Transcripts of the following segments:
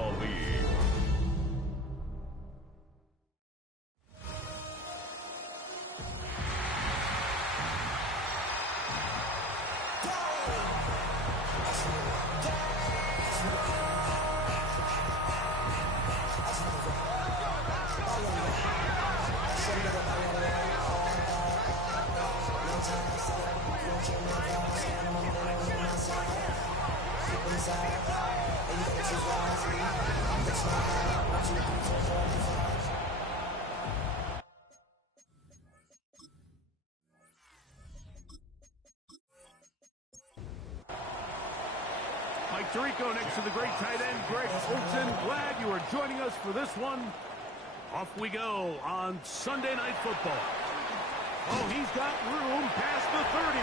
Football League. Mike Tirico next to the great tight end, Greg Olsen. Glad you are joining us for this one. Off we go on Sunday Night Football. Oh, he's got room past the 30.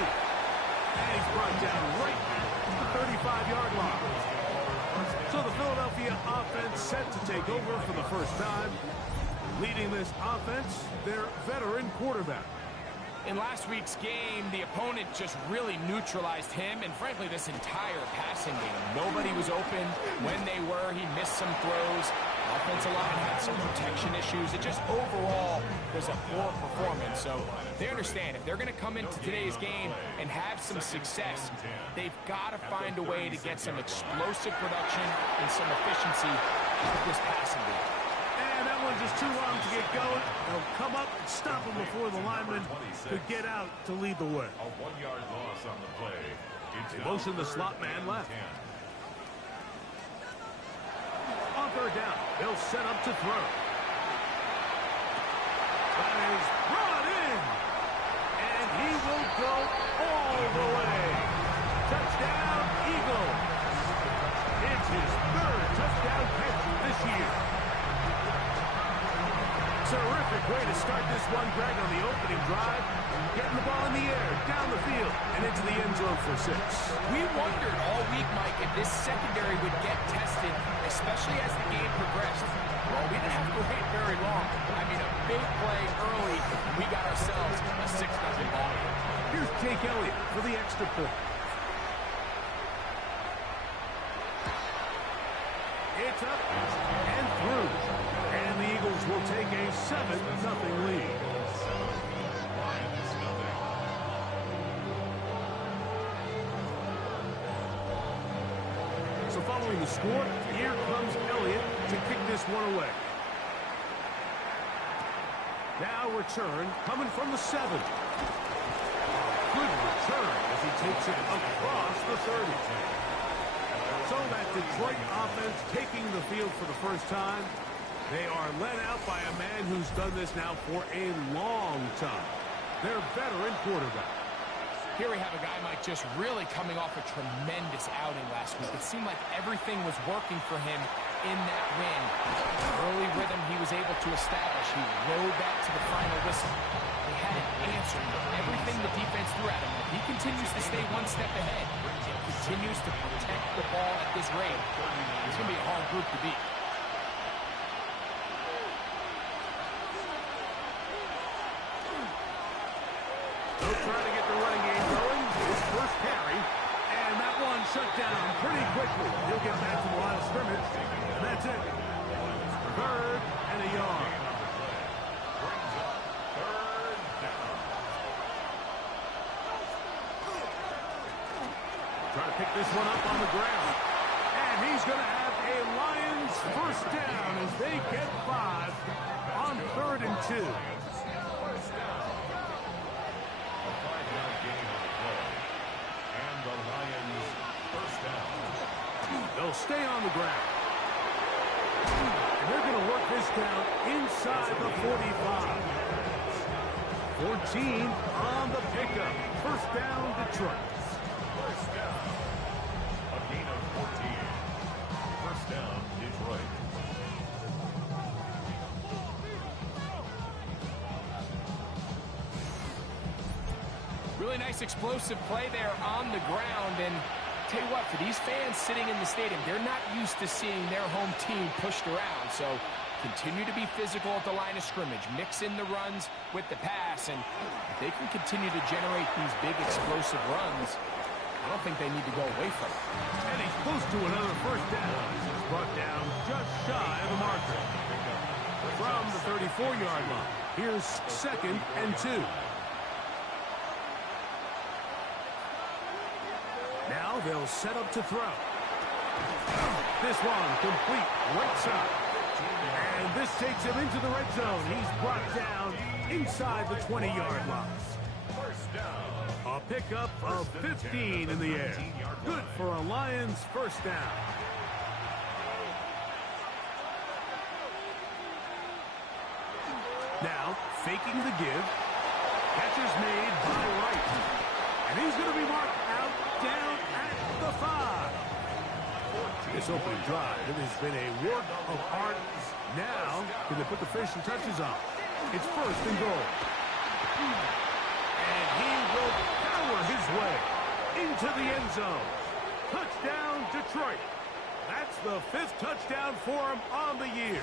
And he's brought down right at the 35-yard line. So the Philadelphia offense set to take over for the first time. Leading this offense, their veteran quarterback. In last week's game, the opponent just really neutralized him and, frankly, this entire passing game. Nobody was open. When they were, he missed some throws. The offensive line had some protection issues. It just overall was a poor performance. So they understand if they're going to come into today's game and have some success, they've got to find a way to get some explosive production and some efficiency out of this passing game. And that one just too long to get going. They'll come up and stop him before the lineman could get out to lead the way. A 1-yard loss on the play. They motion the slot man left. On third down, they'll set up to throw. That is brought in. And he will go all the way. Touchdown, Eagle. It's his third touchdown catch this year. Terrific way to start this one, Greg, on the opening drive. Getting the ball in the air, down the field, and into the end zone for 6. We wondered all week, Mike, if this secondary would get tested, especially as the game progressed. Well, we didn't have to wait very long. I mean, a big play early, and we got ourselves a 6-0 ball. Here's Jake Elliott for the extra point. It's up and through. And the Eagles will take a 7-0 lead. So following the score, here comes Elliott to kick this one away. Now return coming from the 7. Good return as he takes it across the 30. So that Detroit offense taking the field for the first time. They are led out by a man who's done this now for a long time. Their veteran quarterback. Here we have a guy, Mike, just really coming off a tremendous outing last week. It seemed like everything was working for him in that win. Early rhythm he was able to establish. He rode that to the final whistle. They had an answer for everything the defense threw at him. If he continues to stay one step ahead, continues to protect the ball at this rate, it's going to be a hard group to beat. They'll try to get the running game going. His first carry. And that one shut down pretty quickly. He'll get back to the line of scrimmage. And that's it. 3rd and a yard. Try to pick this one up on the ground. And he's going to have a Lions first down as they get 5 on 3rd and 2. They'll stay on the ground. And they're going to work this down inside the 45. 14 on the pickup. First down, Detroit. First down. A gain of 14. First down, Detroit. Really nice explosive play there on the ground. And tell you what, for these fans sitting in the stadium, they're not used to seeing their home team pushed around. So continue to be physical at the line of scrimmage. Mix in the runs with the pass. And if they can continue to generate these big explosive runs, I don't think they need to go away from it. And he's close to another first down. He's brought down just shy of the marker. From the 34-yard line, here's 2nd and 2. Now they'll set up to throw. This one complete right side. And this takes him into the red zone. He's brought down inside the 20-yard line. A pickup of 15 in the air. Good for a Lions first down. Now, faking the give. Catcher's made by Wright. And he's going to be marked out down at the 5. This opening drive, it has been a work of art. Now, can they put the finishing touches on? It's 1st and goal. And he will power his way into the end zone. Touchdown, Detroit. That's the 5th touchdown for him on the year.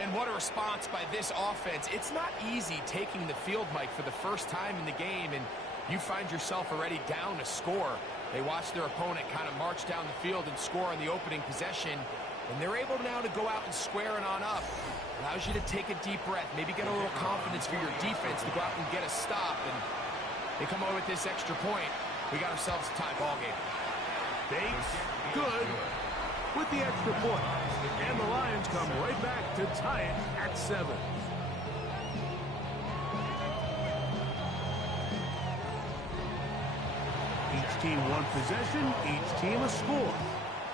And what a response by this offense. It's not easy taking the field, Mike, for the first time in the game, and you find yourself already down a score. They watch their opponent kind of march down the field and score on the opening possession, and they're able now to go out and square it on up. Allows you to take a deep breath, maybe get a little confidence for your defense to go out and get a stop, and they come away with this extra point. We got ourselves a tie ball game. Bates, good with the extra point. And the Lions come right back to tie it at 7. Each team one possession, each team a score.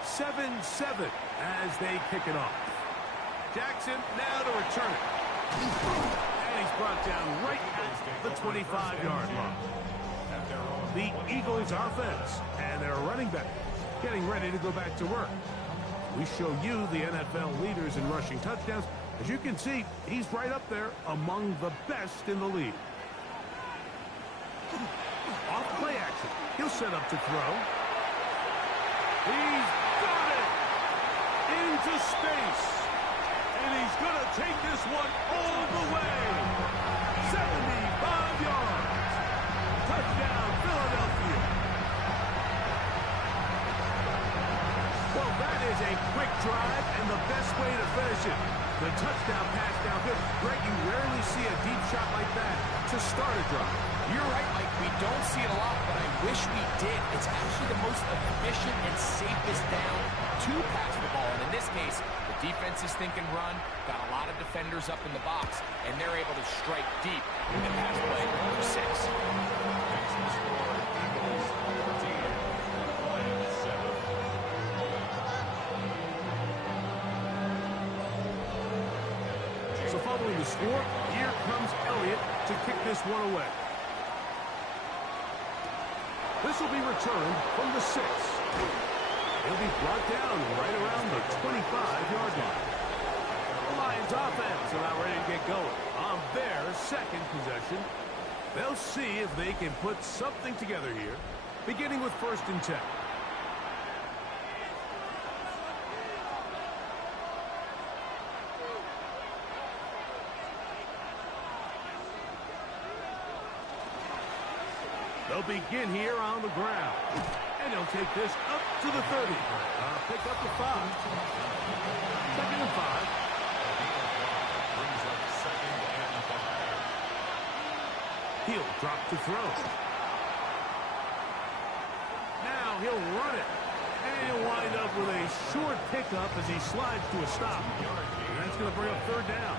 7-7 as they kick it off. Jackson now to return it. And he's brought down right at the 25-yard line. The Eagles offense and their running back getting ready to go back to work. We show you the NFL leaders in rushing touchdowns. As you can see, he's right up there among the best in the league. Off play action. He'll set up to throw. He's got it into space. And he's going to take this one all the way. 75 yards. Touchdown, Philadelphia. Well, that is a quick drive and the best way to finish it. The touchdown pass downfield. Greg, you rarely see a deep shot like that to start a drive. You're right, Mike. We don't see it a lot, but I wish we did. It's actually the most efficient and safest down to pass the ball. And in this case, the defense is thinking run, got a lot of defenders up in the box, and they're able to strike deep in the pass play for 6. So following the score, here comes Elliott to kick this one away. This will be returned from the 6. He'll be brought down right around the 25-yard line. The Lions offense are now ready to get going on their 2nd possession. They'll see if they can put something together here, beginning with 1st and 10. They'll begin here on the ground. And they'll take this up to the 30. Pick up the 5. 2nd and 5. He'll drop to throw. Now he'll run it. And he'll wind up with a short pickup as he slides to a stop. And that's going to bring up 3rd down.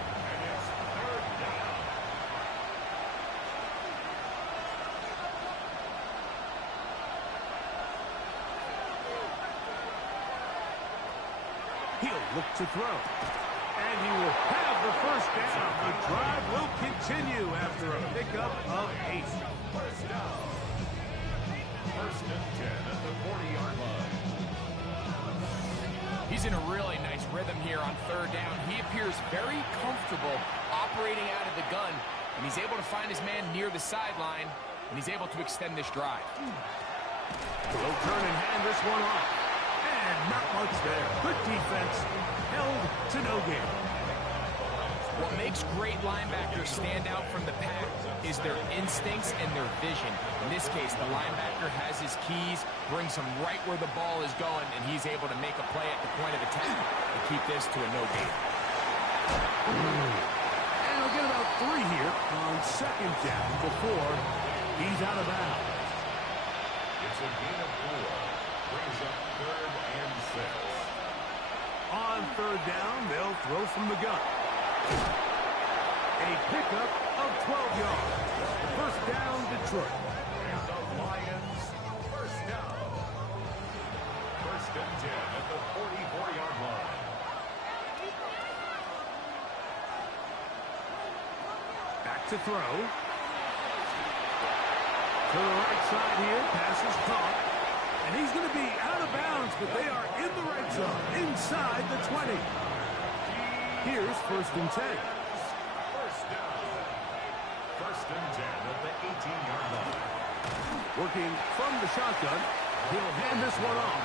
He'll look to throw. And he will have the 1st down. The drive will continue after a pickup of 8. 1st down. 1st and 10 at the 40-yard line. He's in a really nice rhythm here on 3rd down. He appears very comfortable operating out of the gun, and he's able to find his man near the sideline, and he's able to extend this drive. He'll turn and hand this one off. And not much there. Good defense. Held to no gain. What makes great linebackers stand out from the pack is their instincts and their vision. In this case, the linebacker has his keys, brings him right where the ball is going, and he's able to make a play at the point of attack and keep this to a no gain. And he'll get about 3 here on second down before he's out of bounds. It's a gain of 4. Brings up 3rd and 6. On third down, they'll throw from the gun. A pickup of 12 yards. First down, Detroit. And the Lions, first down. First and 10 at the 44-yard line. Back to throw. To the right side here, pass is caught. And he's going to be out of bounds, but they are in the right zone, inside the 20. Here's first and 10. First down. First and 10 at the 18-yard line. Working from the shotgun, he'll hand this one off.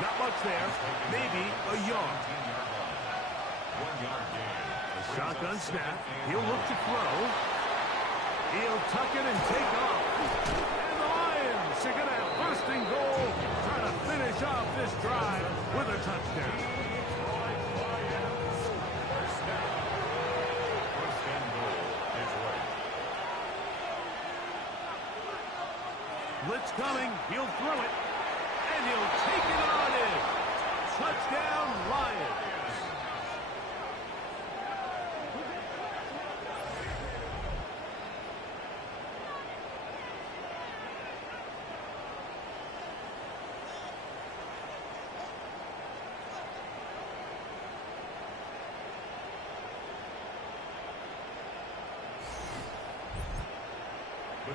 Not much there, maybe a yard. 18-yard line. 1-yard gain. Shotgun snap, he'll look to throw. He'll tuck it and take off. And the Lions are going to have first and goal, trying to finish off this drive with a touchdown. First down. First and goal. Detroit. Blitz coming, he'll throw it, and he'll take it on in. Touchdown, Lions.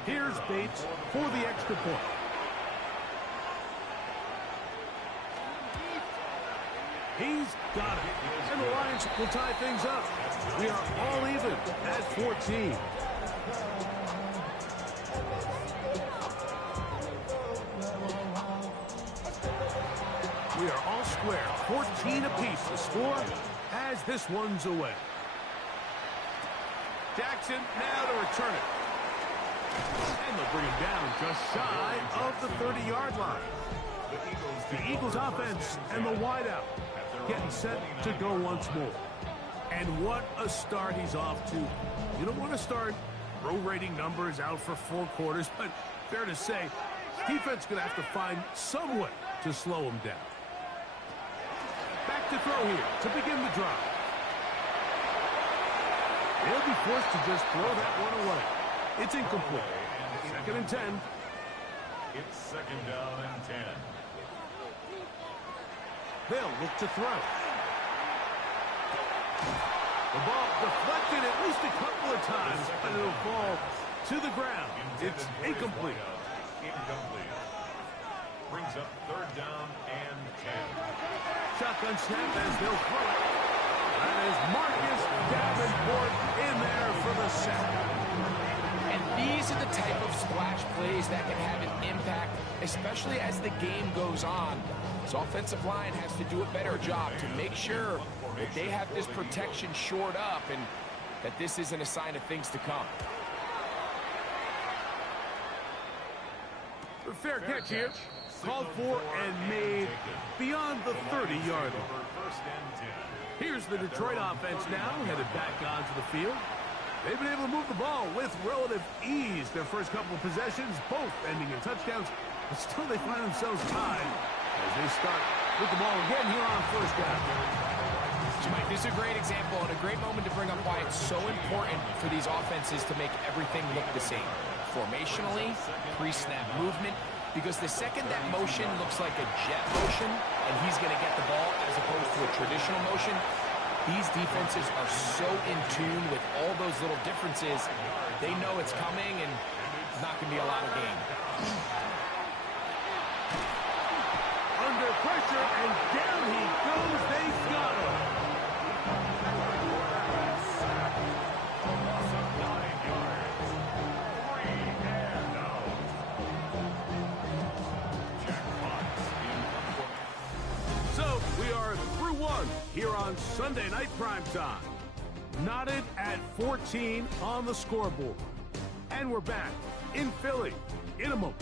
Here's Bates for the extra point. He's got it. And the Lions will tie things up. We are all even at 14. We are all square. 14 apiece to score as this one's away. Jackson now to return it. And they'll bring him down just shy of the 30-yard line. The Eagles offense and the wideout getting set to go once more. And what a start he's off to. You don't want to start prorating numbers out for 4 quarters, but fair to say, defense going to have to find some way to slow him down. Back to throw here to begin the drive. They'll be forced to just throw that one away. It's incomplete. Second and 10. It's second down and 10. They'll look to throw. The ball deflected at least a couple of times, but it'll fall to the ground. It's incomplete. Incomplete. Brings up third down and 10. Shotgun snap as they'll throw it. That is Marcus Davenport in there for the sack. And these are the type of splash plays that can have an impact, especially as the game goes on. This offensive line has to do a better job to make sure that they have this protection shored up and that this isn't a sign of things to come. A fair catch here. Called for and made beyond the 30-yard line. Here's the Detroit offense now, headed back onto the field. They've been able to move the ball with relative ease their first couple of possessions, both ending in touchdowns, but still they find themselves tied as they start with the ball again here on first down. Mike, this is a great example and a great moment to bring up why it's so important for these offenses to make everything look the same. Formationally, pre-snap movement, because the second that motion looks like a jet motion and he's going to get the ball as opposed to a traditional motion, these defenses are so in tune with all those little differences. They know it's coming and it's not going to be a lot of gain. Under pressure and down he goes. They've got him. So we are through one here on Sunday Night Primetime. knotted at 14 on the scoreboard. And we're back in Philly in a moment.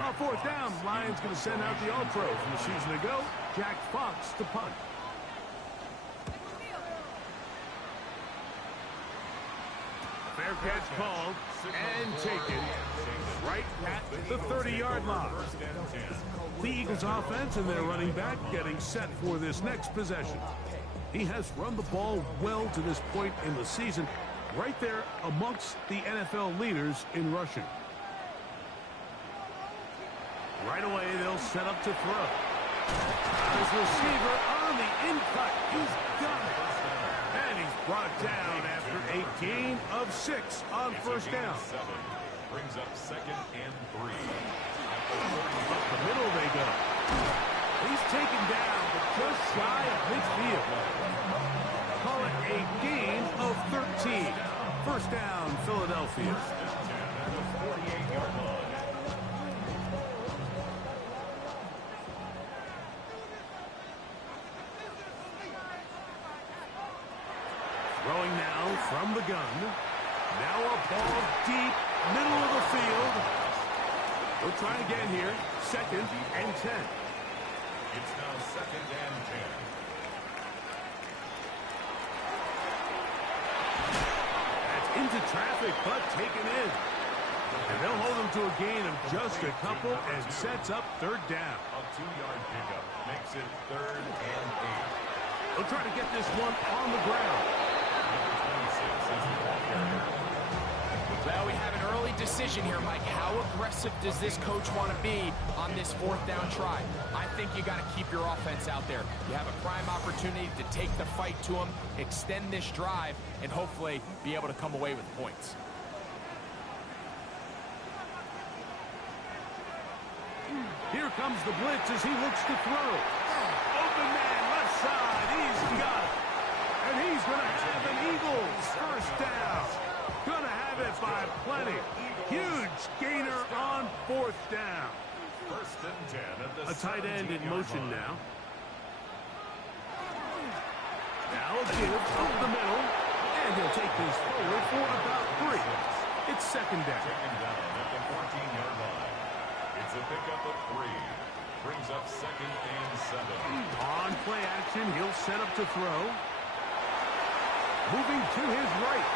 On fourth down, Lions going to send out the All-Pro from the season ago, Jack Fox to punt. Fair catch called and taken right at the 30-yard line. The Eagles offense and their running back getting set for this next possession. He has run the ball well to this point in the season, right there amongst the NFL leaders in rushing. Right away, they'll set up to throw. His receiver on the in-cut. He's got it. And he's brought down after a gain of 6 on first down. Brings up 2nd and 3. Up the middle they go. He's taken down, but just shy of midfield. Call it a gain of 13. First down, Philadelphia. At the 48-yard line. Throwing now from the gun. Now a ball deep, middle of the field. We'll try again here. 2nd and 10. It's now 2nd and 10. That's into traffic, but taken in. And they'll hold him to a gain of just a couple and sets up third down. A 2-yard pickup makes it 3rd and 8. They'll try to get this one on the ground. Well, we have an early decision here, Mike. How aggressive does this coach want to be on this 4th down try? I think you got to keep your offense out there. You have a prime opportunity to take the fight to them, extend this drive, and hopefully be able to come away with points. Here comes the blitz as he looks to throw. Open man, left side. He's got it. And he's going to have an Eagles first down. Going to have it by plenty. Huge gainer on 4th down. 1st and 10 at the A tight end in motion now. Now a give up the middle. And he'll take this forward for about 3. It's 2nd down. 2nd down at the 14-yard line. It's a pickup of 3. Brings up 2nd and 7. On play action, he'll set up to throw. Moving to his right.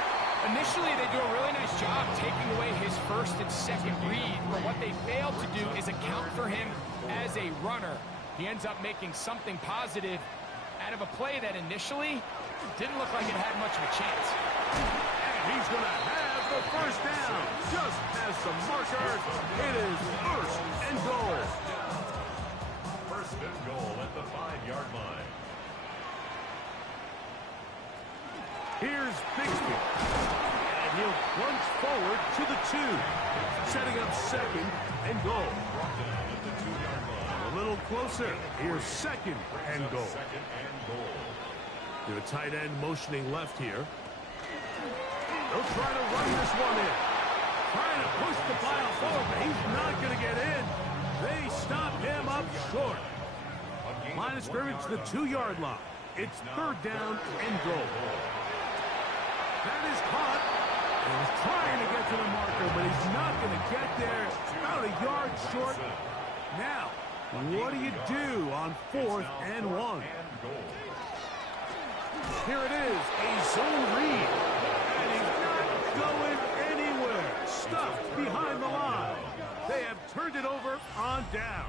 Initially, they do a really nice job taking away his 1st and 2nd read, but what they fail to do is account for him as a runner. He ends up making something positive out of a play that initially didn't look like it had much of a chance. And he's going to have the first down. Just as the marker, it is 1st and goal. 1st and goal at the 5-yard line. Here's Bixby. And he'll plunge forward to the 2. Setting up 2nd and goal. At the 2-yard line. A little closer. Here's 2nd and goal. 2nd and goal. To the tight end motioning left here. They'll try to run this one in. Trying to push the pile forward, but he's not going to get in. They stop him up short. Line of scrimmage to the 2-yard line. It's 3rd down and goal. That is caught. And he's trying to get to the marker, but he's not going to get there. About a yard short. Now, what do you do on 4th and 1? Here it is, a zone read. And he's not going anywhere. Stuffed behind the line. They have turned it over on downs.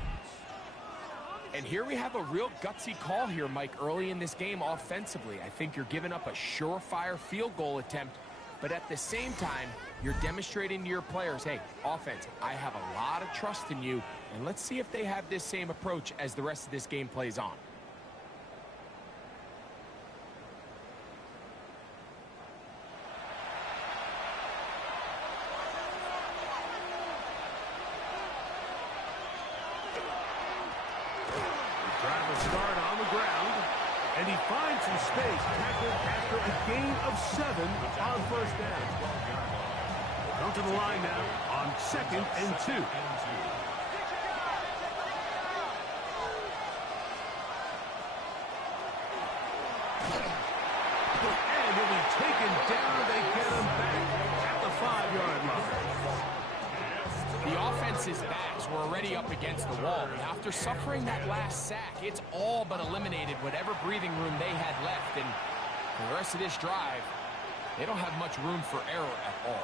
And here we have a real gutsy call here, Mike, early in this game offensively. I think you're giving up a surefire field goal attempt, but at the same time, you're demonstrating to your players, hey, offense, I have a lot of trust in you, and let's see if they have this same approach as the rest of this game plays on. And he finds some space, tackled after a gain of 7 on first down. Come to the line now on 2nd and 2. And he'll be taken down. They get him back at the 5-yard line. The offense's backs were already up against the wall. After suffering that last sack, it's all but eliminated whatever breathing room they had left. And for the rest of this drive, they don't have much room for error at all.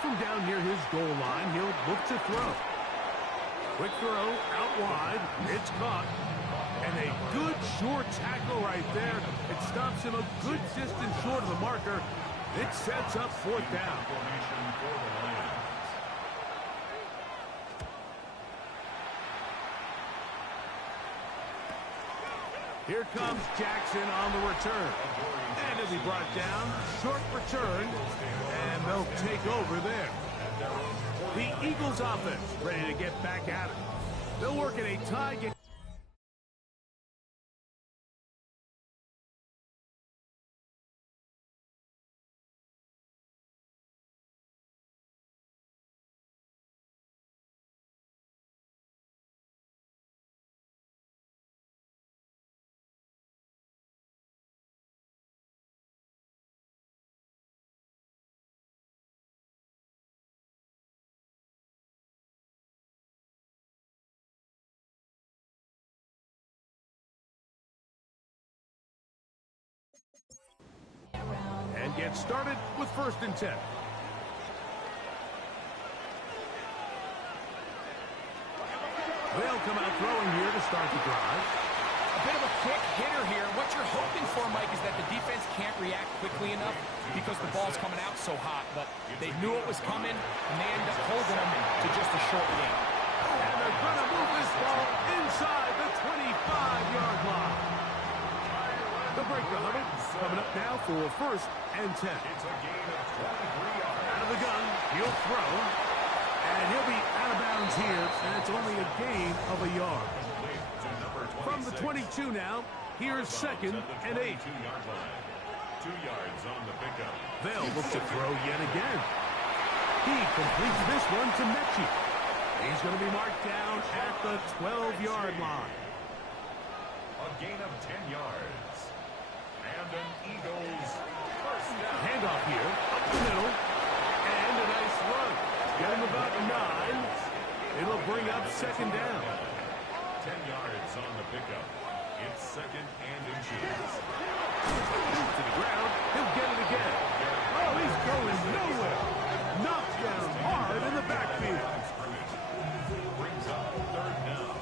From down near his goal line, he'll look to throw. Quick throw out wide. It's caught. And a good short tackle right there. It stops him a good distance short of the marker. It sets up 4th down. Here comes Jackson on the return. And he'll be brought down. Short return. And they'll take over there. The Eagles offense ready to get back at it. They'll work in a tie game. And get started with 1st and 10. They'll come out throwing here to start the drive. A bit of a quick hitter here. What you're hoping for, Mike, is that the defense can't react quickly enough because the ball's coming out so hot. But they knew it was coming, and they end up holding them to just a short game. And they're going to move this ball inside the 25-yard line. The breaker of it coming up now for 1st and 10. It's a gain of 23 yards. Out of the gun, he'll throw. And he'll be out of bounds here, and it's only a gain of a yard. From the 22 now, here's 2nd and 8. 2 yards on the pickup. They'll look to throw yet again. He completes this one to Mechie. He's going to be marked down at the 12-yard line. A gain of 10 yards. And an Eagles first down. Handoff here, up the middle, and a nice run. Get him about 9. It'll bring up 2nd down. 10 yards on the pickup. It's 2nd and inches. To the ground, he'll get it again. Oh, he's going nowhere. Knocked down hard in the backfield. Brings up 3rd down.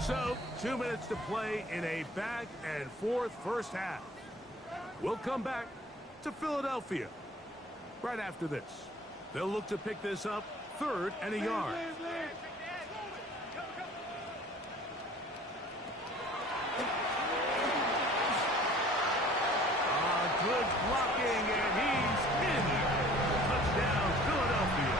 So, 2 minutes to play in a back-and-forth first half. We'll come back to Philadelphia right after this. They'll look to pick this up 3rd and a yard. Good blocking, and he's in. Touchdown, Philadelphia.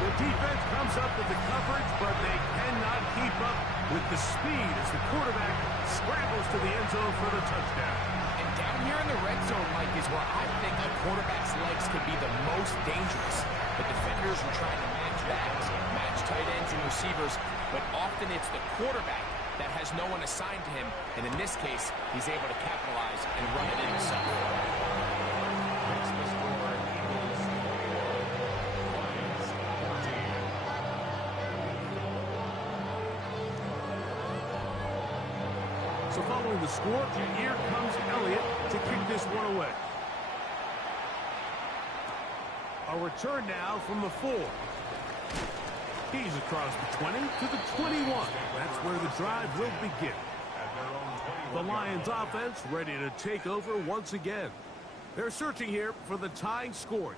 The defense comes up with the coverage, but they cannot keep up with the speed as the quarterback scrambles to the end zone for the touchdown. And down here in the red zone, Mike, is where I think a quarterback's legs could be the most dangerous. The defenders are trying to match backs, match tight ends and receivers, but often it's the quarterback that has no one assigned to him, and in this case, he's able to capitalize and run it in himself. Makes the score Eagles 14. So following the score, here comes Elliott to kick this one away. A return now from the 4. He's across the 20 to the 21. That's where the drive will begin. The Lions offense ready to take over once again. They're searching here for the tying score.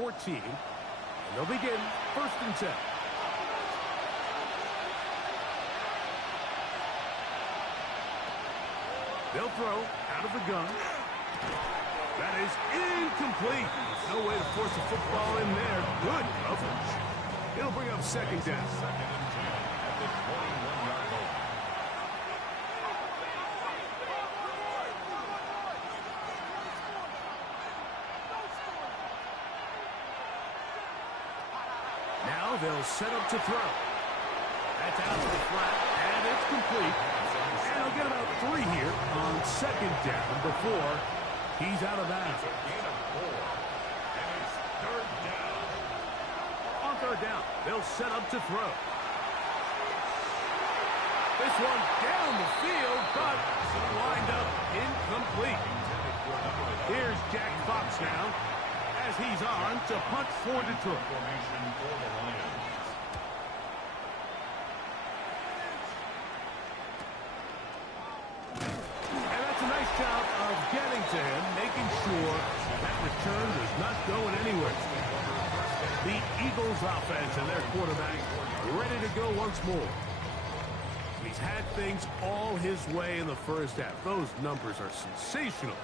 14. And they'll begin 1st and 10. They'll throw out of the gun. That is incomplete. No way to force a football in there. Good coverage. It'll bring up 2nd down. 2nd and 10 at the 21-yard line. Now they'll set up to throw. That's out to the flat, and it's complete. And he'll get about 3 here on 2nd down before he's out of bounds. Gain of 4. And it's 3rd down. On 3rd down, they'll set up to throw. This one down the field, but lined up incomplete. Here's Jack Fox now, as he's on to punt for Detroit. Formation for the Lions. And that's a nice job of getting to him, making sure that return was not going anywhere. The Eagles offense and their quarterback ready to go once more. He's had things all his way in the first half. Those numbers are sensational.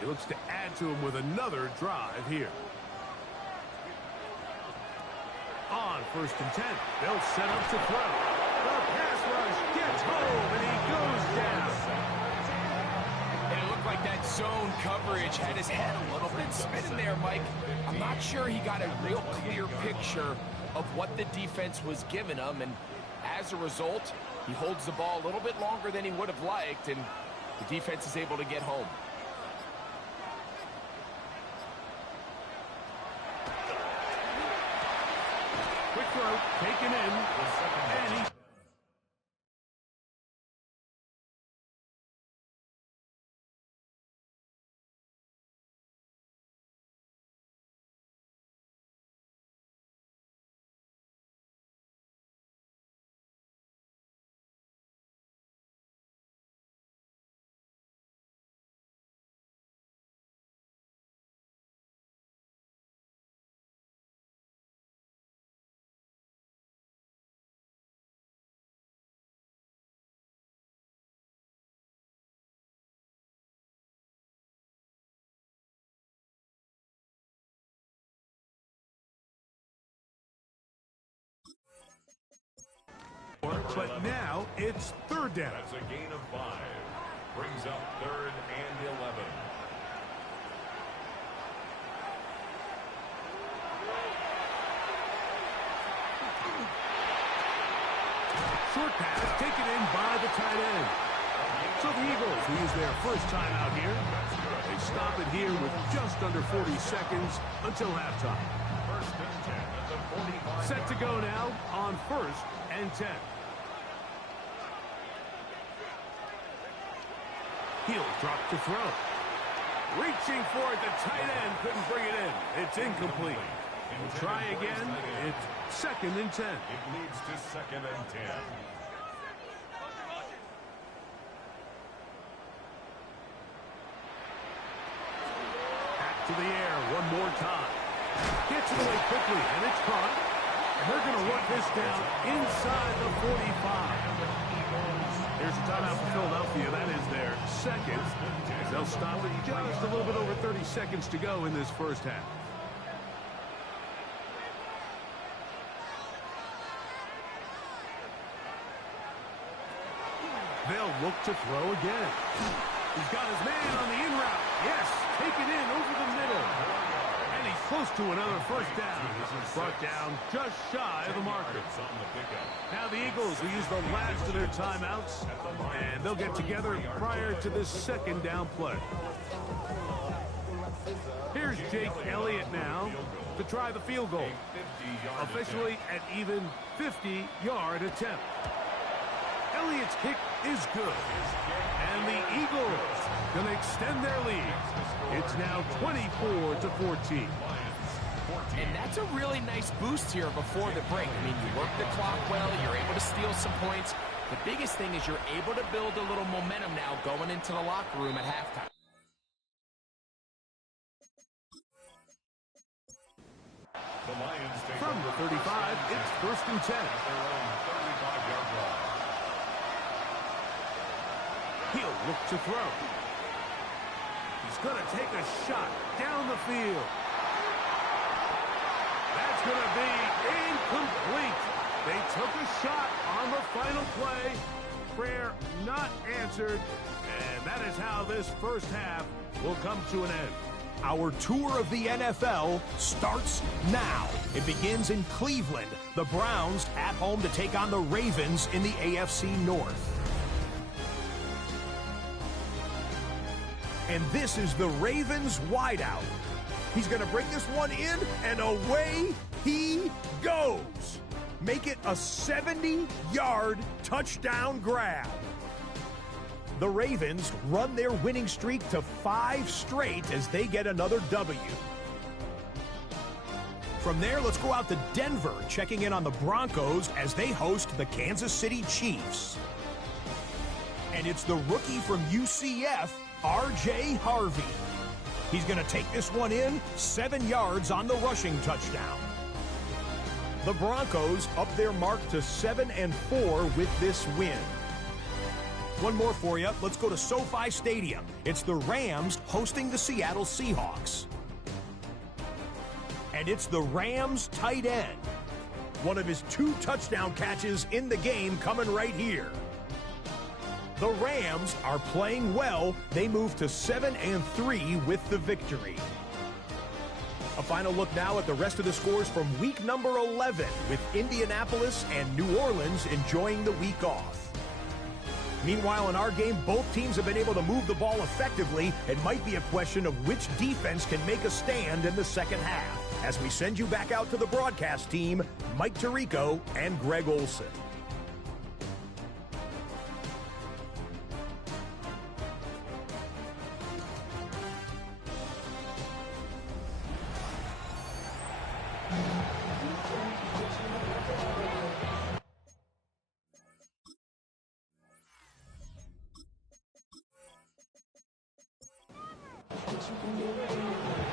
He looks to add to him with another drive here. On 1st and 10, they'll set up to throw. The pass rush gets home, and he goes down. And it looked like that zone coverage had his head a little bit spinning there, Mike. I'm not sure he got a real clear picture of what the defense was giving him, and as a result, he holds the ball a little bit longer than he would have liked, and the defense is able to get home. Quick throw, taken in, and he's... But now it's 3rd down. That's a gain of 5. Brings up 3rd and 11. Short pass taken in by the tight end. So the Eagles will use their first time out here. They stop it here with just under 40 seconds until halftime. 1st and 10 at the 45. Set to go now on 1st and 10. He'll drop to throw. Reaching for it, the tight end couldn't bring it in. It's incomplete. We'll try again. It's 2nd and 10. It leads to 2nd and 10. Back to the air one more time. Gets it away quickly, and it's caught. And they're going to work this down inside the 45. Here's a timeout for Philadelphia. That is their 2nd. They'll stop it just a little bit over 30 seconds to go in this first half. They'll look to throw again. He's got his man on the in route. Yes, take it in over the middle. And he's close to another 1st down. This is brought down just shy of the marker. Now the Eagles will use the last of their timeouts, and they'll get together prior to this 2nd down play. Here's Jake Elliott now to try the field goal. Officially an even 50-yard attempt. Elliott's kick is good. And the Eagles going to extend their lead. It's now 24-14. And that's a really nice boost here before the break. I mean, you work the clock well, you're able to steal some points. The biggest thing is you're able to build a little momentum now going into the locker room at halftime. The Lions take From the 35, it's first and 10. at their own 35-yard line. He'll look to throw. He's going to take a shot down the field. That's going to be incomplete. They took a shot on the final play. Prayer not answered. And that is how this first half will come to an end. Our tour of the NFL starts now. It begins in Cleveland. The Browns at home to take on the Ravens in the AFC North. And this is the Ravens wideout. He's going to bring this one in, and away he goes. Make it a 70-yard touchdown grab. The Ravens run their winning streak to 5 straight as they get another W. From there, let's go out to Denver, checking in on the Broncos as they host the Kansas City Chiefs. And it's the rookie from UCF, R.J. Harvey. He's going to take this one in, 7 yards on the rushing touchdown. The Broncos up their mark to 7-4 with this win. One more for you. Let's go to SoFi Stadium. It's the Rams hosting the Seattle Seahawks. And it's the Rams tight end. One of his 2 touchdown catches in the game coming right here. The Rams are playing well. They move to 7-3 with the victory. A final look now at the rest of the scores from week number 11, with Indianapolis and New Orleans enjoying the week off. Meanwhile, in our game, both teams have been able to move the ball effectively. It might be a question of which defense can make a stand in the second half. As we send you back out to the broadcast team, Mike Tirico and Greg Olson.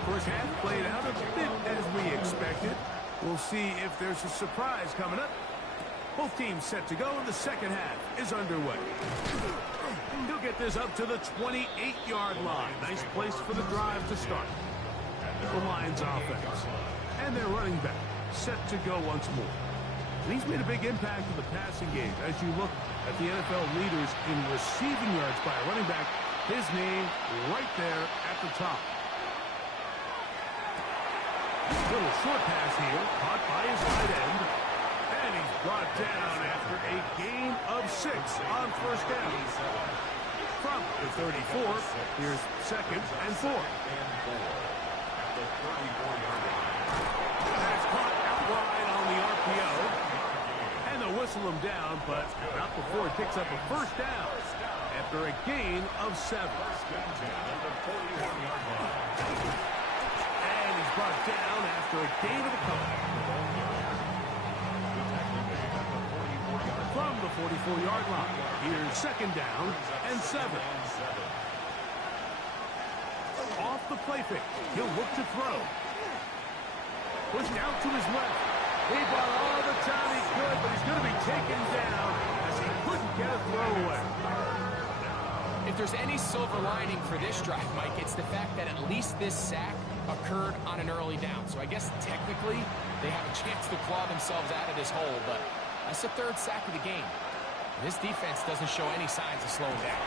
First half played out a bit as we expected. We'll see if there's a surprise coming up. Both teams set to go, and the second half is underway. He'll get this up to the 28-yard line. Nice place for the drive to start. The Lions offense. And their running back set to go once more. And he's made a big impact in the passing game. As you look at the NFL leaders in receiving yards by a running back, his name right there at the top. Little short pass here, caught by his tight end. And he's brought down after a gain of 6 on first down. From the 34, here's 2nd and 4. That's caught outright on the RPO. And they'll whistle him down, but not before he picks up a first down after a gain of 7. And he's brought down after a gain of a couple. From the 44-yard line, here's 2nd down and 7. Off the play fake, he'll look to throw. Pushed out to his left. He brought all the time he could, but he's going to be taken down as he couldn't get a throw away. If there's any silver lining for this drive, Mike, it's the fact that at least this sack occurred on an early down. So I guess technically they have a chance to claw themselves out of this hole, but that's the 3rd sack of the game. This defense doesn't show any signs of slowing down.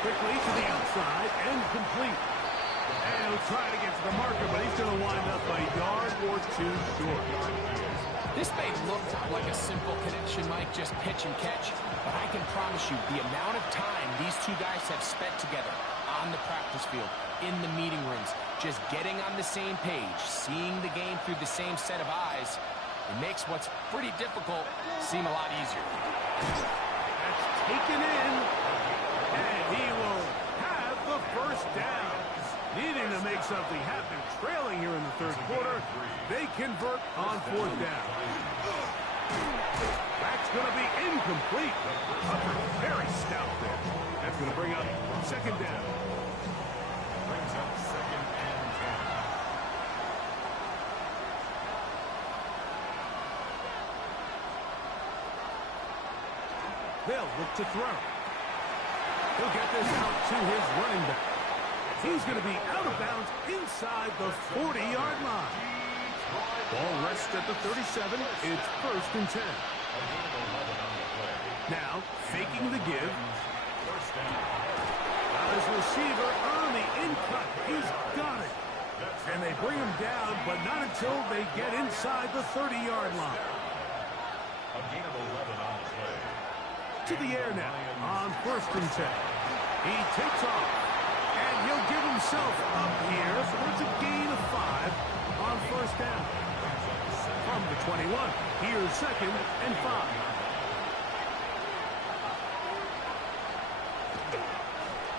Quickly to the outside and complete. And he'll try to get to the marker, but he's going to wind up a yard or 2 short. This may look like a simple connection, Mike, just pitch and catch, but I can promise you the amount of time these 2 guys have spent together on the practice field, in the meeting rooms, just getting on the same page, seeing the game through the same set of eyes, it makes what's pretty difficult seem a lot easier. That's taken in, and he will have the first down. Needing to make something happen, trailing here in the 3rd quarter, they convert on 4th down. That's going to be incomplete. Tucker very stout there. That's going to bring up 2nd down. Brings up 2nd and 10. They'll look to throw. He'll get this out to his running back. He's going to be out of bounds inside the 40-yard line. Ball rests at the 37. It's 1st and 10. Now, faking the give. Now his receiver on the in-cut. He's got it. And they bring him down, but not until they get inside the 30-yard line. A gain of 11 on the play. To the air now on 1st and 10. He takes off, and he'll give himself up here. So it's a gain of 5 on 1st down. From the 21, here's 2nd and 5.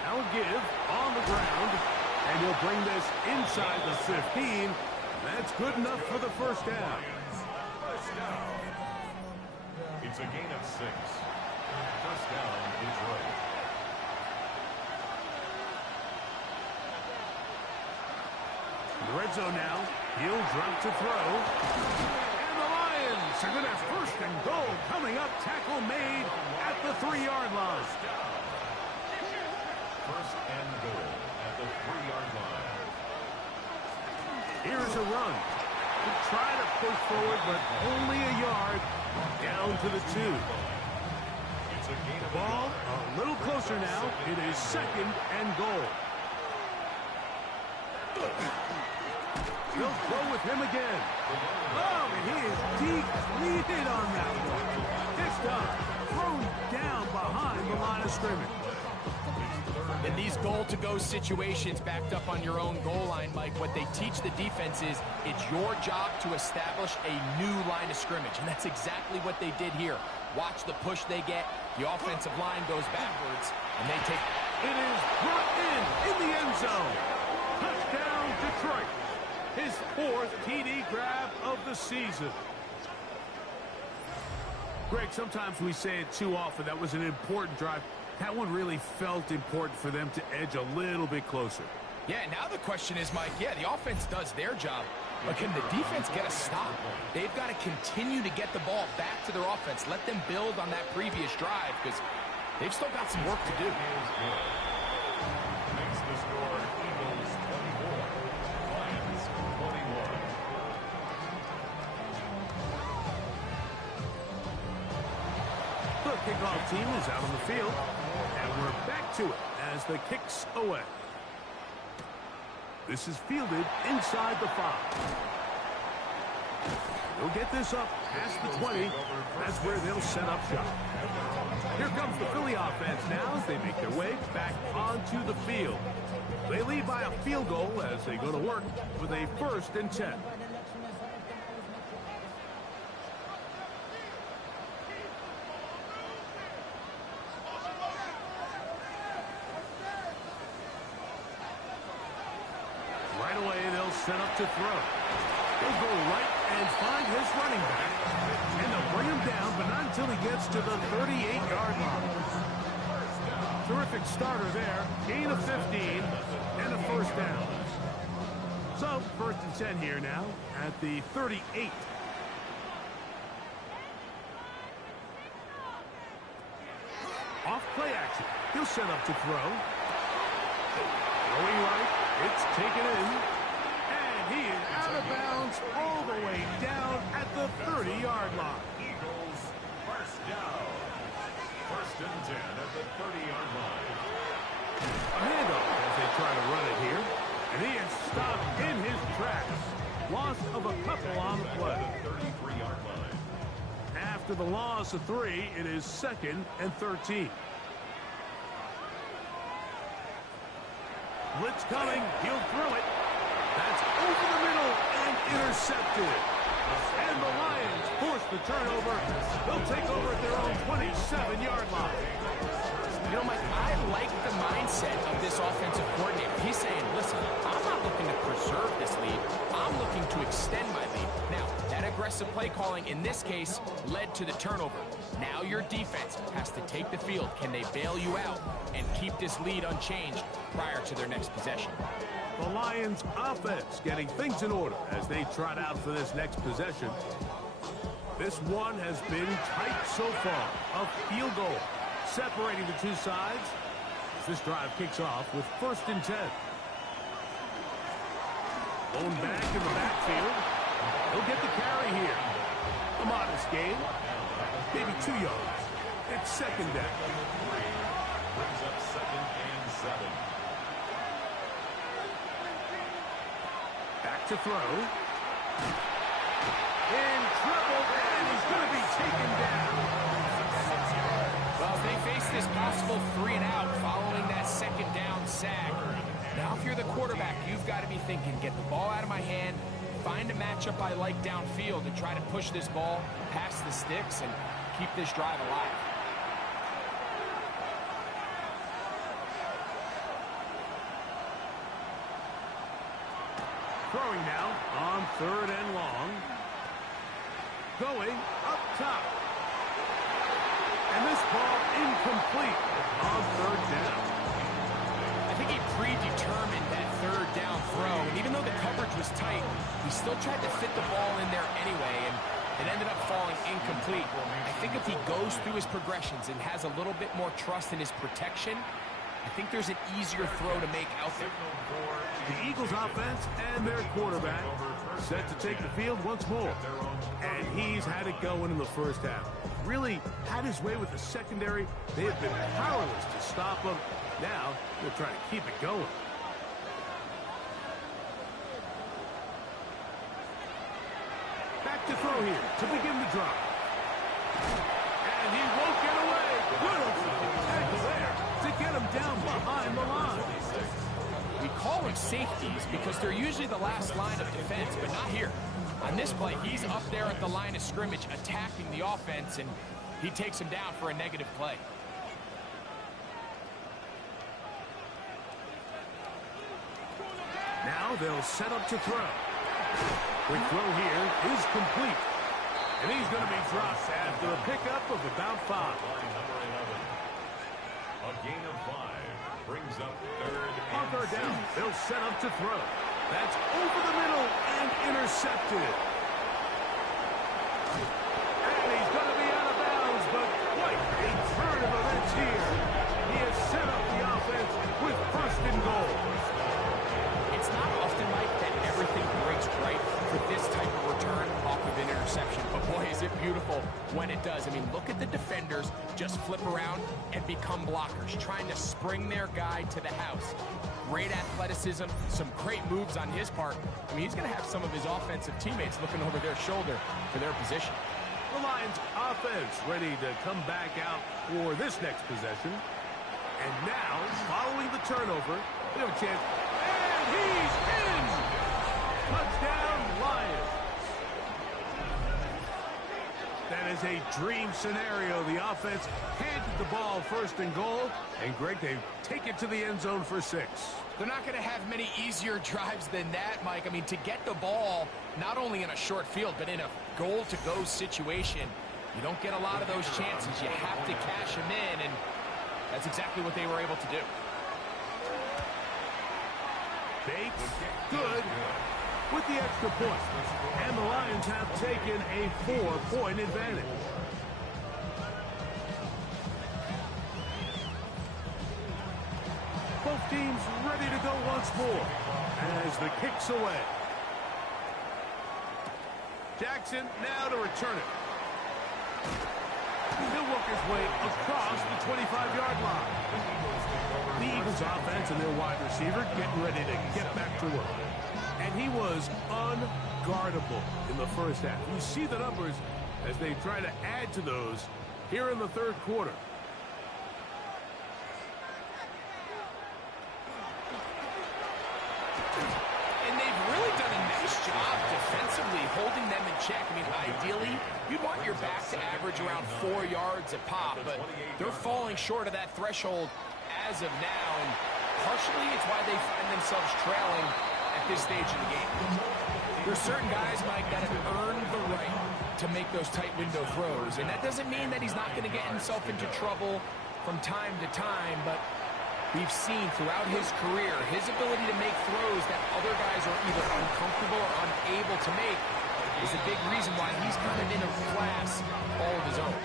Now a give on the ground, and he'll bring this inside the 15. That's good enough for the 1st down. First down. It's a gain of 6. 1st down, Detroit. The red zone now. He'll drop to throw. And the Lions are going to have 1st and goal coming up. Tackle made at the 3-yard line. 1st and goal at the 3-yard line. Here's a run. He'll try to push forward, but only a yard. Down to the 2. It's a gain of Ball a little closer now. It is 2nd and goal. He'll throw with him again. Oh, and he is depleted on that one. Picked up, thrown down behind the line of scrimmage. In these goal-to-go situations backed up on your own goal line, Mike, what they teach the defense is it's your job to establish a new line of scrimmage, and that's exactly what they did here. Watch the push they get. The offensive line goes backwards, and they take... It is brought in the end zone. Touchdown, Detroit. His 4th TD grab of the season. Greg, sometimes we say it too often. That was an important drive. That one really felt important for them to edge a little bit closer. Yeah, now the question is, Mike, yeah, the offense does their job, but can the defense get a stop? They've got to continue to get the ball back to their offense. Let them build on that previous drive because they've still got some work to do. Makes the score Eagles 24, Lions 21. The kickoff team is out on the field, and we're back to it as the kick's away. This is fielded inside the 5. They'll get this up past the 20. That's where they'll set up shop. Here comes the Philly offense now as they make their way back onto the field. They lead by a field goal as they go to work with a 1st and 10. Right away, they'll set up to throw. He'll go right and find his running back. And they'll bring him down, but not until he gets to the 38-yard line. Terrific starter there. Gain of 15 and a 1st down. So, 1st and 10 here now at the 38. Off play action. He'll set up to throw. Throwing right. It's taken in. And he is out of bounds all the way down at the 30-yard line. Eagles 1st down. 1st and 10 at the 30-yard line. A handoff as they try to run it here. And he is stopped in his tracks. Loss of a couple on the play. 33-yard line. After the loss of 3, it is 2nd and 13. Blitz coming. He'll throw it. That's over the middle and intercepted. And the Lions force the turnover. They'll take over at their own 27-yard line. You know, Mike, I like the mindset of this offensive coordinator. He's saying, listen, I'm not looking to preserve this lead. I'm looking to extend my lead. Now, that aggressive play calling in this case led to the turnover. Now your defense has to take the field. Can they bail you out and keep this lead unchanged prior to their next possession? The Lions offense getting things in order as they trot out for this next possession. This one has been tight so far. A field goal separating the two sides as this drive kicks off with 1st and 10. Going back in the backfield. He'll get the carry here. A modest gain. Maybe 2 yards. It's 2nd down. Brings up 2nd and 7. Back to throw. In trouble, and he's going to be taken down. Well, they face this possible 3 and out following that 2nd down sack. Now, if you're the quarterback, you've got to be thinking, get the ball out of my hand, find a matchup I like downfield and try to push this ball past the sticks and keep this drive alive. Throwing now on 3rd and long. Going up top. And this ball incomplete on 3rd down. I think he predetermined that 3rd down throw, and even though the coverage was tight, he still tried to fit the ball in there anyway, and it ended up falling incomplete. I think if he goes through his progressions and has a little bit more trust in his protection, I think there's an easier throw to make out there. The Eagles offense and their quarterback set to take the field once more. And he's had it going in the first half. Really had his way with the secondary. They have been powerless to stop him. Now they're trying to keep it going. Back to throw here to begin the drive. And he won't get away. Beautiful tackle there to get him down behind the line. We call them safeties because they're usually the last line of defense, but not here. On this play, he's up there at the line of scrimmage attacking the offense, and he takes him down for a negative play. Now they'll set up to throw. Quick throw here is complete. And he's going to be dropped after a pickup of about 5. Number 11. A gain of 5 brings up 3rd On 3rd down, they'll set up to throw. That's over the middle and intercepted. And he's going to be out of bounds, but quite a turn of events here. He has set up the offense with 1st and goal. It's not often, Mike, that everything breaks right for this type of return off of an interception. But boy, is it beautiful when it does. I mean, look at the defenders just flip around and become blockers, trying to spring their guy to the house. Great athleticism, some great moves on his part. I mean, he's going to have some of his offensive teammates looking over their shoulder for their position. The Lions offense ready to come back out for this next possession. And now, following the turnover, they have a chance. And he's in! Touchdown, Lions. That is a dream scenario. The offense handed the ball 1st and goal. And Greg, they take it to the end zone for 6. They're not going to have many easier drives than that, Mike. I mean, to get the ball, not only in a short field, but in a goal-to-go situation, you don't get a lot of those chances. You have to cash them in, and that's exactly what they were able to do. Bates, good, with the extra point. And the Lions have taken a 4-point advantage. Both teams ready to go once more as the kick's away. Jackson now to return it. He'll work his way across the 25-yard line. The Eagles offense and their wide receiver getting ready to get back to work. And he was unguardable in the first half. You see the numbers as they try to add to those here in the 3rd quarter. And they've really done a nice job defensively holding them in check. I mean, ideally, you'd want your back to average around 4 yards a pop, but they're falling short of that threshold as of now, and partially it's why they find themselves trailing at this stage of the game. There's certain guys, Mike, that have earned the right to make those tight window throws, and that doesn't mean that he's not going to get himself into trouble from time to time, but we've seen throughout his career his ability to make throws that other guys are either uncomfortable or unable to make is a big reason why he's kind of in a class all of his own.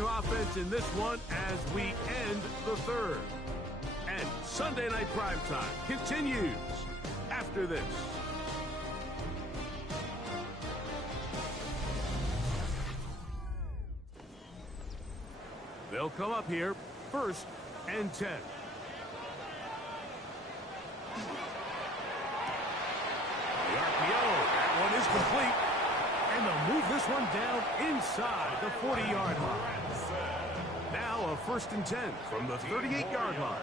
of offense in this one as we end the third. And Sunday Night Primetime continues after this. They'll come up here, 1st and 10. The RPO, that one is complete. And they'll move this one down inside the 40-yard line. Now a 1st and 10 from the 38-yard line.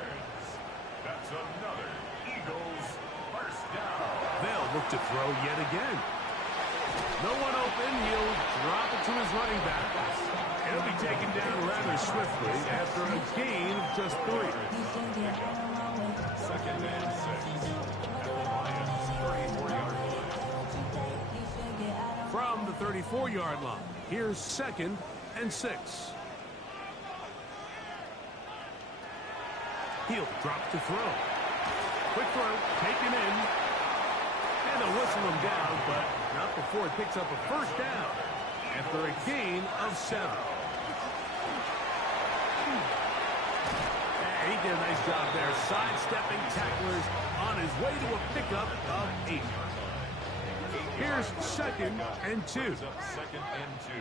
That's another Eagles first down. They'll look to throw yet again. No one open. He'll drop it to his running back. He'll be taken down rather swiftly after a gain of just 3. 2nd and 6 at the Lions 34-yard line. From the 34-yard line, here's 2nd and 6. He'll drop to throw. Quick throw, taken in. And they'll whistle him down, but not before he picks up a 1st down after a gain of 7. And he did a nice job there, sidestepping tacklers on his way to a pickup of 8. Here's 2nd and 2. 2nd and 2.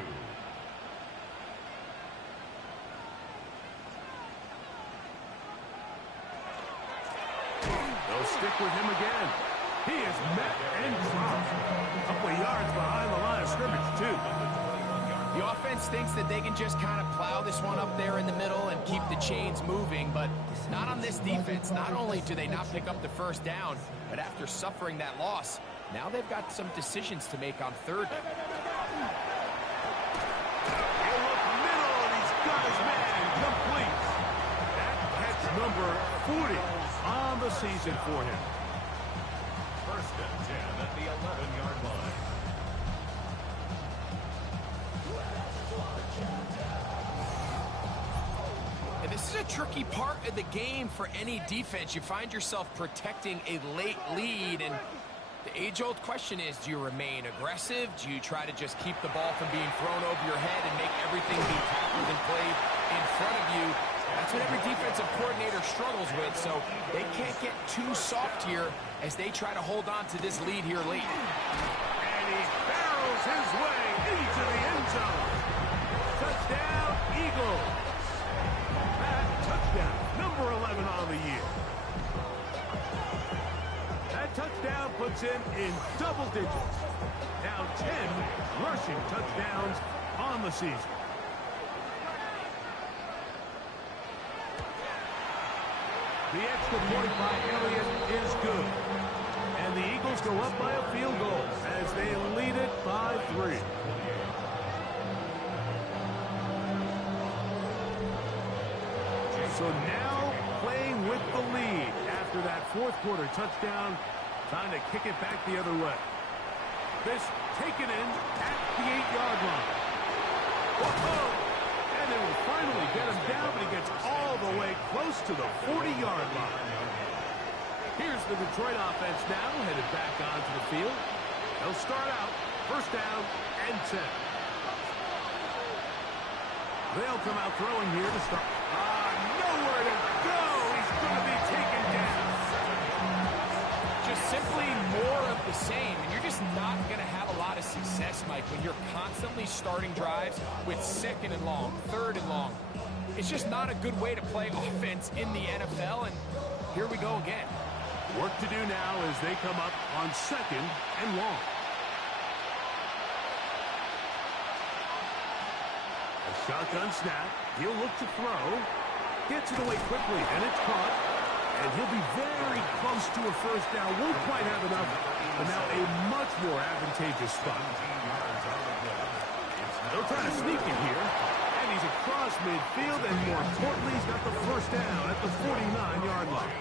They'll stick with him again. He is met and dropped. A couple of yards behind the line of scrimmage, too. The offense thinks that they can just kind of plow this one up there in the middle and keep the chains moving, but not on this defense. Not only do they not pick up the 1st down, but after suffering that loss, now they've got some decisions to make on 3rd. He'll look middle, and he's got his man complete. That catch number 40 on the season for him. 1st and 10 at the 11-yard line. And this is a tricky part of the game for any defense. You find yourself protecting a late lead, and the age-old question is, do you remain aggressive? Do you try to just keep the ball from being thrown over your head and make everything be tackled and played in front of you? That's what every defensive coordinator struggles with, so they can't get too soft here as they try to hold on to this lead here late. And he barrels his way into the end zone. Touchdown, Eagles. That touchdown, number 11 on the year. That touchdown puts him in double digits. Now 10 rushing touchdowns on the season. The extra point by Elliott is good. And the Eagles go up by a field goal as they lead it by 3. So now playing with the lead after that 4th quarter touchdown, trying to kick it back the other way. This taken in at the 8-yard line. Whoa! And they will finally get him down, but he gets all the way close to the 40-yard line. Here's the Detroit offense now, headed back onto the field. They'll start out 1st down and 10. They'll come out throwing here to start. Nowhere to go. He's going to be taken down. Just simply more of the same, and you're just not going to have a lot of success, Mike, when you're constantly starting drives with 2nd and long, 3rd and long. It's just not a good way to play offense in the NFL, and here we go again. Work to do now as they come up on 2nd and long. A shotgun snap. He'll look to throw. Gets it away quickly, and it's caught. And he'll be very close to a 1st down. Won't quite have enough, but now a much more advantageous spot. They'll try to sneak it here. And he's across midfield, and more importantly, he's got the 1st down at the 49-yard line.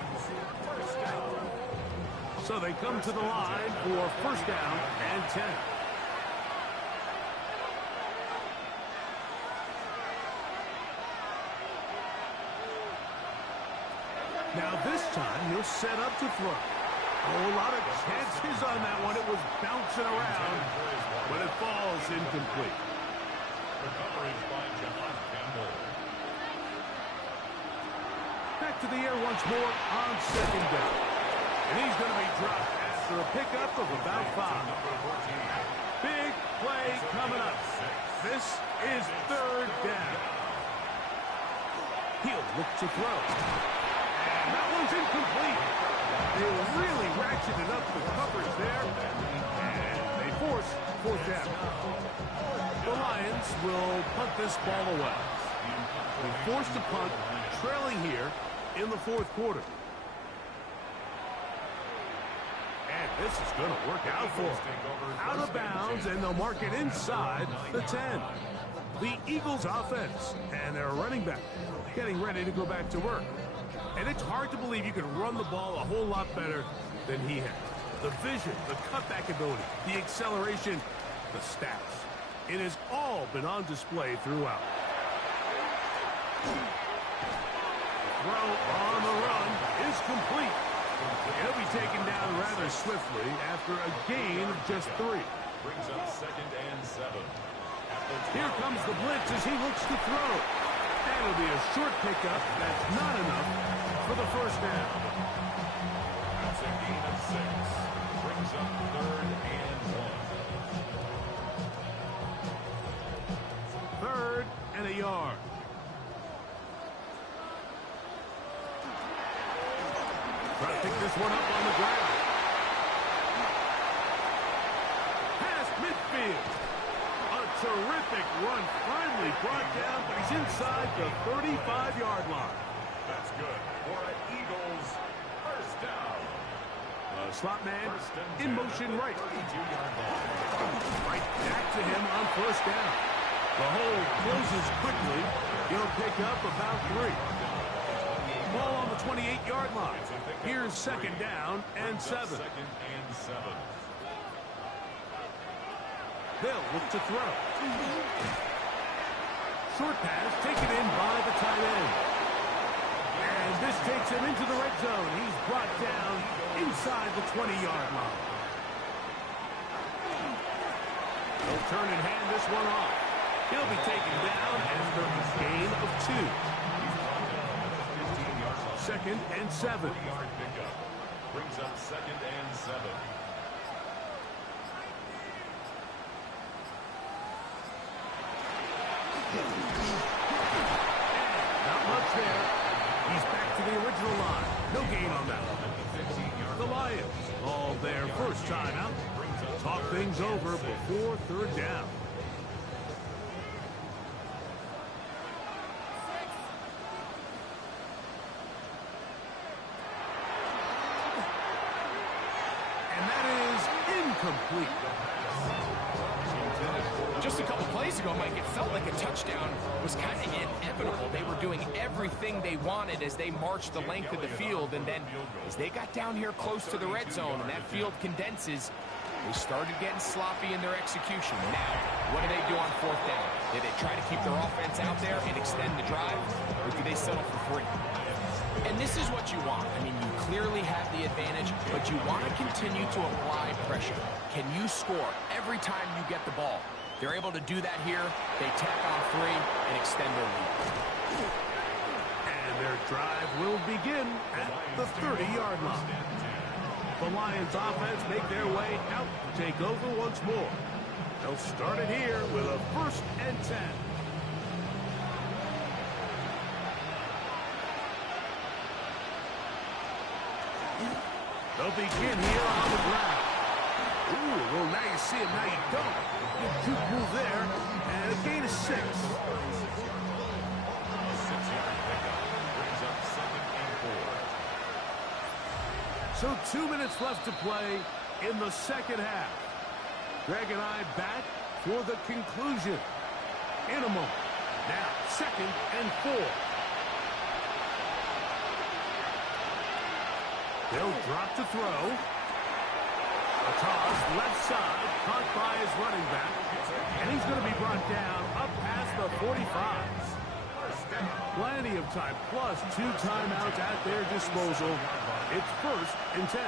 So they come to the line for 1st down and 10. Now this time he'll set up to throw. A lot of chances on that one. It was bouncing around, but it falls incomplete. The coverage by John scramble. Back to the air once more on second down. And he's going to be dropped after a pickup of about 5. Big play coming up. This is third down. He'll look to throw. And that one's incomplete. They really ratcheted up the coverage there. And they force fourth down. The Lions will punt this ball away. They forced a punt, trailing here in the fourth quarter. And this is going to work out for them. Out of bounds, and they'll mark it inside the 10. The Eagles offense and their running back getting ready to go back to work. And it's hard to believe you can run the ball a whole lot better than he has. The vision, the cutback ability, the acceleration, the stats. It has all been on display throughout. The throw on the run is complete. He'll be taken down rather swiftly after a gain of just 3. Brings up 2nd and 7. Here comes the blitz as he looks to throw. That'll be a short pickup. That's not enough for the first down. That's a gain of 6. Brings up 3rd and 1. 3rd and a yard. Try to pick this one up on the ground. Past midfield. A terrific run. Finally brought down, but he's inside the 35-yard line. That's good for an Eagles first down. The slot man First and 10 in motion at the right. 32-yard line. Right back to him on first down. The hole closes quickly. He'll pick up about 3. Ball on the 28-yard line. Here's second down and 7. 2nd and 7. They'll look to throw. Short pass taken in by the tight end. And this takes him into the red zone. He's brought down inside the 20-yard line. They'll turn and hand this one off. He'll be taken down after a gain of 2. 2nd and 7. 3-yard pickup. Brings up 2nd and 7. Not much there. He's back to the original line. No gain on that one. The Lions, all their first time out. Talk things over before third down. And that is incomplete. Just a couple plays ago, Mike, it felt like a touchdown was kind of inevitable. They were doing everything they wanted as they marched the length of the field, and then as they got down here close to the red zone and that field condenses, they started getting sloppy in their execution. Now, what do they do on fourth down? Do they try to keep their offense out there and extend the drive, or do they settle for 3? And this is what you want. I mean, you clearly have the advantage, but you want to continue to apply pressure. Can you score every time you get the ball? They're able to do that here. They tack on 3 and extend their lead. And their drive will begin at the 30-yard line. The Lions offense make their way out to take over once more. They'll start it here with a 1st and 10. They'll begin here on the ground. Ooh, well, now you see him, now you don't. Good juke move there, and a gain of 6. 6-yard pickup. Brings up 2nd and 4. So 2 minutes left to play in the second half. Greg and I back for the conclusion in a moment. Now, 2nd and 4. They'll drop to throw. A toss, left side, caught by his running back. And he's going to be brought down up past the 45. Plenty of time, plus 2 timeouts at their disposal. It's 1st and 10.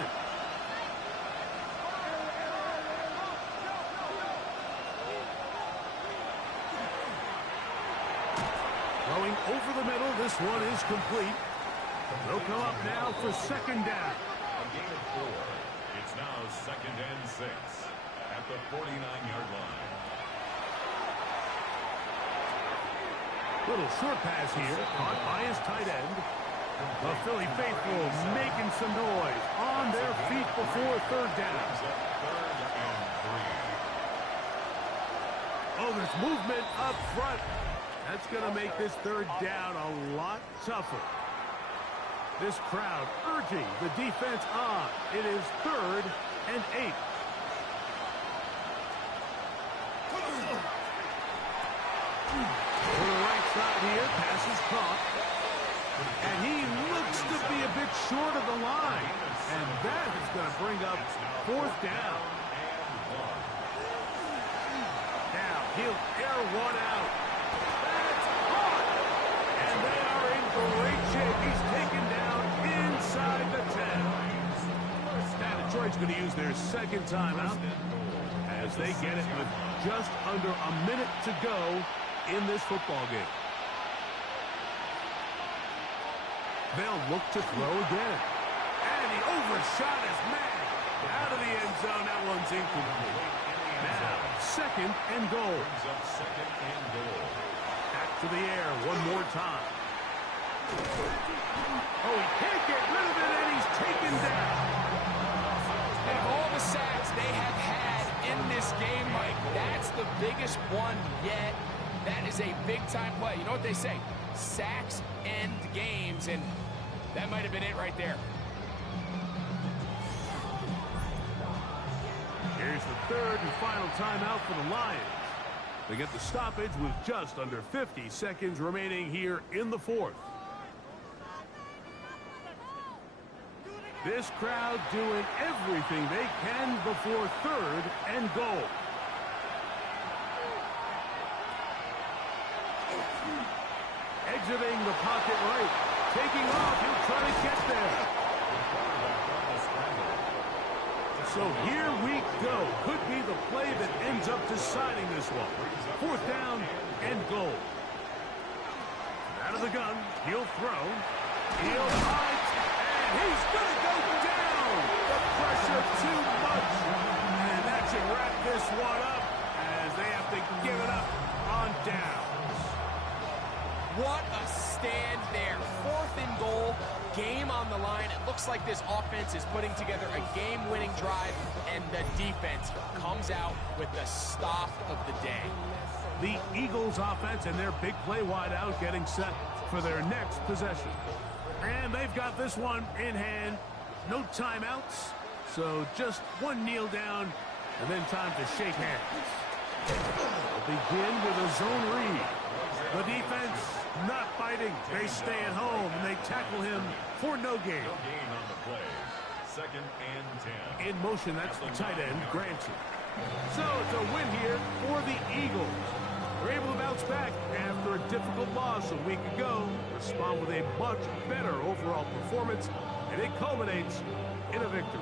over the middle. This one is complete. They'll come up now for second down. A gain of 4. It's now 2nd and 6 at the 49-yard line. Little short pass here, caught by his tight end. The Philly faithful making some noise on their feet before third down. 3rd and 3. Oh, there's movement up front. That's going to make this third down a lot tougher. This crowd urging the defense on. It is 3rd and 8. To the right side here, pass is caught. And he looks to be a bit short of the line. And that is going to bring up 4th down. Now, he'll air one out. That's caught. And they are in great shape. He's taken down inside the 10. Now Detroit's going to use their second timeout as they get it with just under a minute to go in this football game. They'll look to throw again. And he overshot his man. Out of the end zone, that one's incomplete. Now, 2nd and goal. Back to the air one more time. Oh, he can't get rid of it, and he's taken down. And of all the sacks they have had in this game, Mike, that's the biggest one yet. That is a big-time play. You know what they say? Sacks end games, and that might have been it right there. Here's the third and final timeout for the Lions. They get the stoppage with just under 50 seconds remaining here in the 4th. This crowd doing everything they can before 3rd and goal. Exiting the pocket right. Taking off, he'll try to get there. So here we go. Could be the play that ends up deciding this one. 4th down and goal. Out of the gun, he'll throw. He'll fight, and he's going to go down. The pressure too much. And that should wrap this one up as they have to give it up on downs. What a stand there. 4th and goal, game on the line. It looks like this offense is putting together a game-winning drive, and the defense comes out with the stop of the day. The Eagles offense and their big play wideout getting set for their next possession. And they've got this one in hand. No timeouts, so just one kneel down, and then time to shake hands. They'll begin with a zone read. The defense not fighting. They stay at home, and they tackle him for no gain. No gain on the play. 2nd and 10. In motion, that's the tight end, Granson. So it's a win here for the Eagles. They're able to bounce back after a difficult loss a week ago, respond with a much better overall performance, and it culminates in a victory.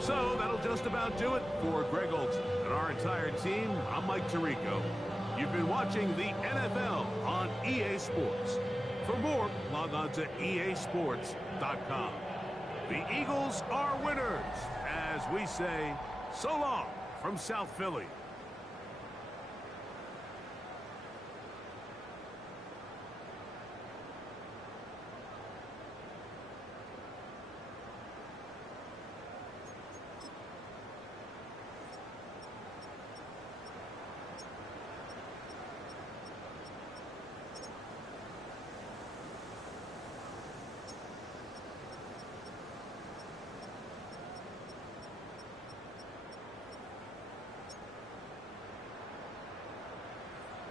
So that'll just about do it for Greg Olson and our entire team. I'm Mike Tirico. You've been watching the NFL on EA Sports. For more, log on to easports.com. The Eagles are winners, as we say, so long from South Philly.